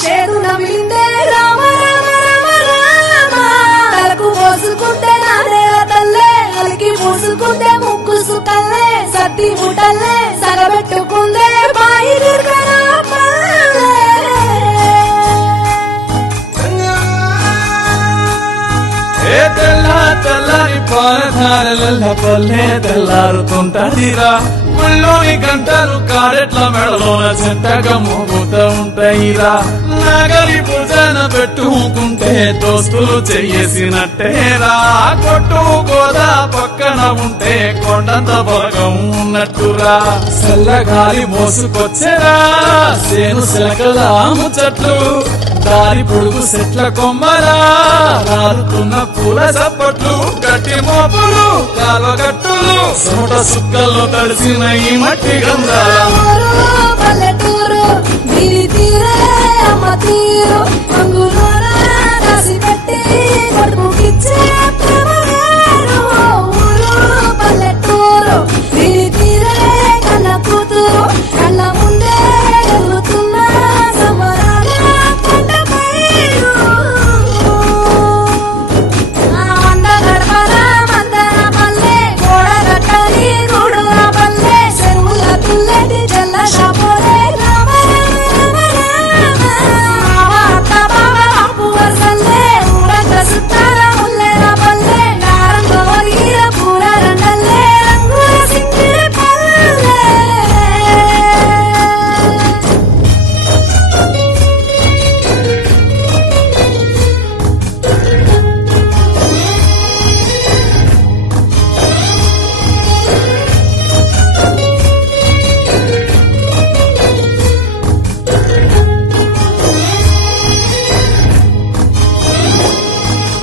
చేదు నమిలిందే రామ రామ రామ రామ తలకు పోసుకుంటే నాదేల తల్లే అలికి పూసుకుంటే ముక్కు సుకల్లే సత్తి ముటల్లే సగబెట్టుకుందే బాయి దుర్గరా తెల్లారి పారధారల పల్లె తెల్లారుతుంటదిరా ముల్లోని గంటలు కారెట్ల మెడలోన చెంతగా మోగుతూ ఉంటాయిరా నగరి భుజన పెట్టుకుంటే దోస్తులు చెయ్యేసినట్టేరా కొట్టు గోదా పక్కన ఉంటే కొండంత భాగం ఉన్నట్టురా చల్లగాలి మోసుకొచ్చేరా సేను శలకల ముచ్చట్లు దారి పొడుగు చెట్ల కొమ్మరా రాలుతున్న పూల చప్పట్లు గట్టి మోపులు కాలగట్టులు సొట సుక్కల్లో తడిసిన ఈ మట్టి గంధాలు పల్లెటూరు గిరి తీరే అమ్మ తీరు రంగులోన రాసి పెట్టి కొడుకుకిచ్చే ప్రేమగారు ఊరు పల్లెటూరు గిరి తీరే కన్న కూతురు కళ్ళ ముందే ఎదుగుతున్న సమరాల పంట పైరు అంద గడపల మందర పల్లె గోడ గట్టని గూడుల పల్లె చెరువుల తుల్లెటి జల్ల షాపోలే రామ రామ రామ రామ అత్త బావ అప్పు వరసల్లే ఊరంత సుట్టాల ముల్లెల పల్లె నారంగ ఒరిగిన పూల రండల్లే రంగుల సింగిడి పల్లె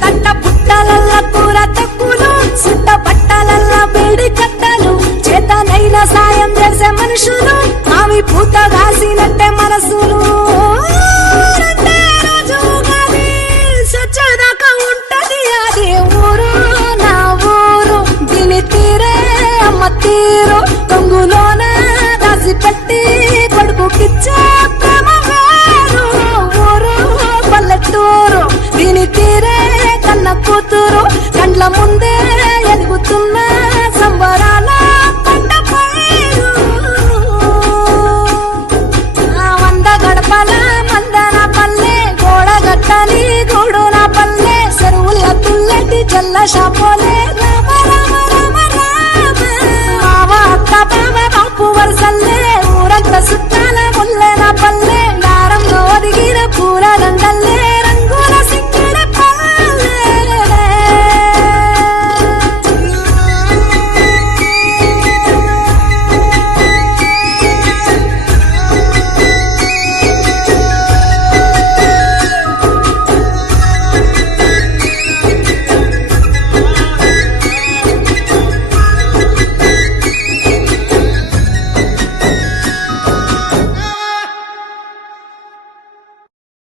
కట్ట పుట్టలల్ల కూర తక్కులు సుట్ట పట్టలల్ల వేడి కట్టలు చేతనైన సాయం చేసే మనుషులు మావి పూత కాసినట్టే మనసులు రెండే రోజు ఉగాది, సచ్చేదాకా ఉంటది అది ఊరు నా ఊరు దీని తీరే అమ్మ తీరు కొంగులోన దాసి పెట్టి కొడుకుకిచ్చే ప్రేమ వేరు ఊరు పల్లెటూరు దీని తీరే కన్న కూతురు కండ్ల ముందే